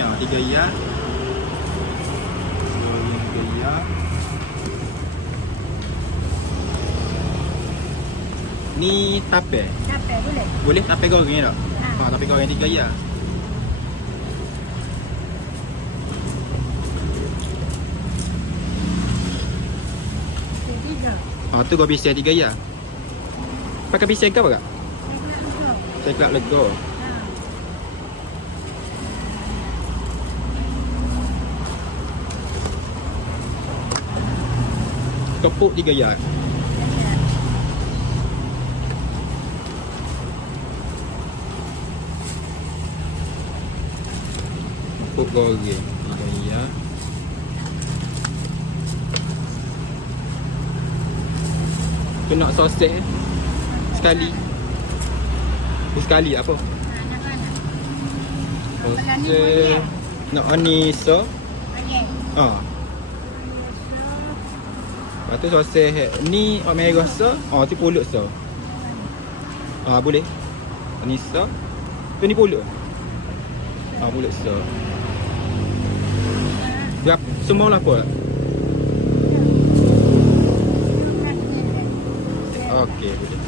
ah, tiga ya. Goreng tiga ya. Ni tape. Capek boleh? Boleh tape goreng tak? Ha. Ha, tape goreng tiga ya. Tiga. Ha, tu kau pisang tiga ya. Pakai pisang ke apa kak? Saya nak dua. Saya Kepuk tiga ya. Kepuk goreng tiga ya. Tu nak sosis eh? sekali. Sekali apa? Ha, nak mana? Kepala ni Sosis boleh. nak anisa. Boleh. Ha. Lepas tu sosis ni orang merah so. Oh tu pulut so. Ah boleh. Anisa. Tu ni pulut. Ah pulut so. Berapa semua lah apa? Okey boleh.